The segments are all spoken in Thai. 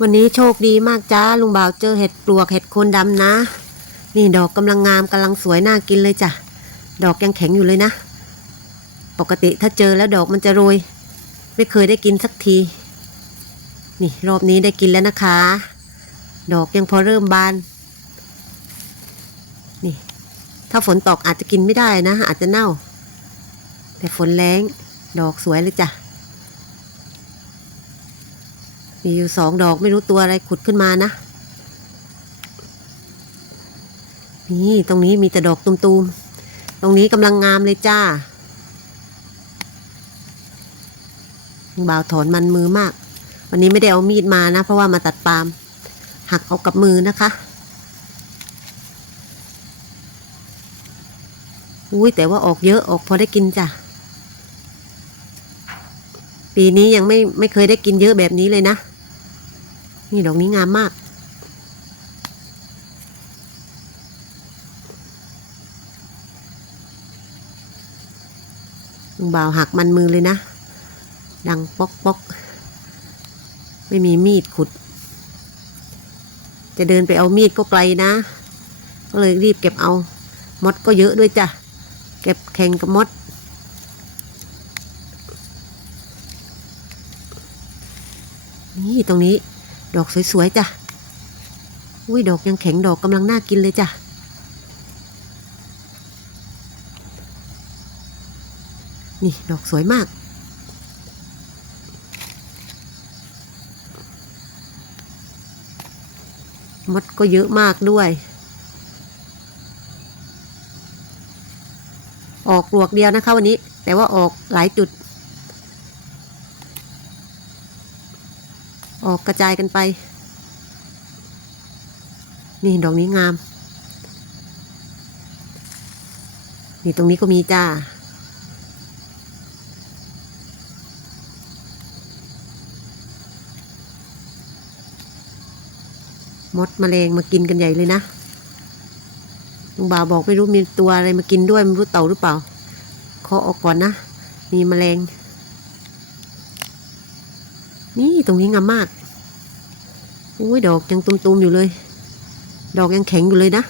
วันนี้โชคดีมากจ้าลุงบ่าวเจอเห็ดปลวกเห็ดโคนดำนะ นี่ดอกกำลังงามกำลังสวยน่ากินเลยจ้ะ ดอกยังแข็งอยู่เลยนะ ปกติถ้าเจอแล้วดอกมันจะโรย ไม่เคยได้กินสักที นี่รอบนี้ได้กินแล้วนะคะ ดอกยังพอเริ่มบาน นี่ ถ้าฝนตกอาจจะกินไม่ได้นะ อาจจะเน่า แต่ฝนแรงดอกสวยเลยจ้ะ มีอยู่สองดอกไม่รู้ตัวอะไรขุดขึ้นมานะ นี่ตรงนี้มีแต่ดอกตุมๆ ตรงนี้กำลังงามเลยจ้าบ่าวถอนมันมือมาก วันนี้ไม่ได้เอามีดมานะ เพราะว่ามาตัดปาล์มหักเอากับมือนะคะอุ้ยแต่ว่าออกเยอะออกพอได้กินจ้ะ ปีนี้ยังไม่ไม่เคยได้กินเยอะแบบนี้เลยนะ นี่ดอกนี้งามมาก ลุงบ่าวหักมันมือเลยนะ ดังป๊อกป๊อก ไม่มีมีดขุด จะเดินไปเอามีดก็ไกลนะ ก็เลยรีบเก็บเอา มดก็เยอะด้วยจ้ะ เก็บแข่งกับมดนี่ตรงนี้ ดอกสวยๆจ้ะอุ้ยดอกยังแข็งดอกกำลังน่ากินเลยจ้ะนี่ดอกสวยมาก มดก็เยอะมากด้วย ออกปลวกเดียวนะคะวันนี้ แต่ว่าออกหลายจุด ออกกระจายกันไป นี่ดอกนี้งาม นี่ตรงนี้ก็มีจ้า มดแมลงมากินกันใหญ่เลยนะลุงบ่าวบอกไม่รู้มีตัวอะไรมากินด้วยไม่รู้เต่าหรือเปล่าเคาะออกก่อนนะ มีแมลง นี่ตรงนี้งามมากอุ้ยดอกยังตุมๆอยู่เลย ดอกยังแข็งอยู่เลยนะ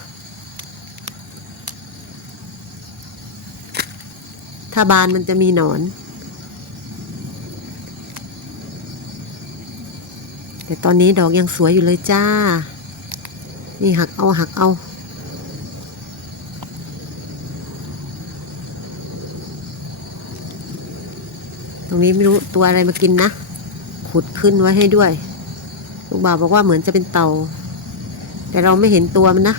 ถ้าบานมันจะมีหนอน แต่ตอนนี้ดอกยังสวยอยู่เลยจ้า นี่หักเอาหักเอาตรงนี้ไม่รู้ตัวอะไรมากินนะ ขุดขึ้นไว้ให้ด้วยลูกบ่าวบอกว่าเหมือนจะเป็นเต่าแต่เราไม่เห็นตัวมันนะ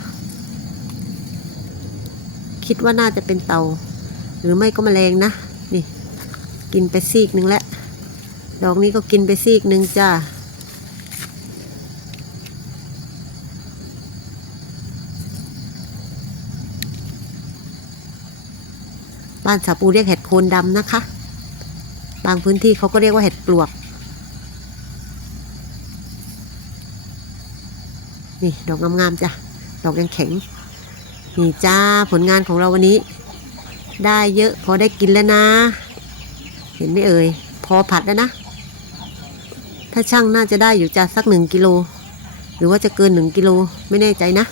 คิดว่าน่าจะเป็นเต่าหรือไม่ก็แมลงนะ นี่ กินไปซีกหนึ่งแล้ว ดอกนี้ก็กินไปซีกหนึ่งจ้าบ้านสาปูเรียกเห็ดโคนดำนะคะ บางพื้นที่เขาก็เรียกว่าเห็ดปลวก นี่ดอกงามๆจ้ะ ดอกยังแข็ง นี่จ้าผลงานของเราวันนี้ ได้เยอะพอได้กินแล้วนะ เห็นไหมเอ่ย พอผัดแล้วนะ ถ้าช่างน่าจะได้อยู่จ้ะสักหนึ่งกิโล หรือว่าจะเกินหนึ่งกิโลไม่แน่ใจนะ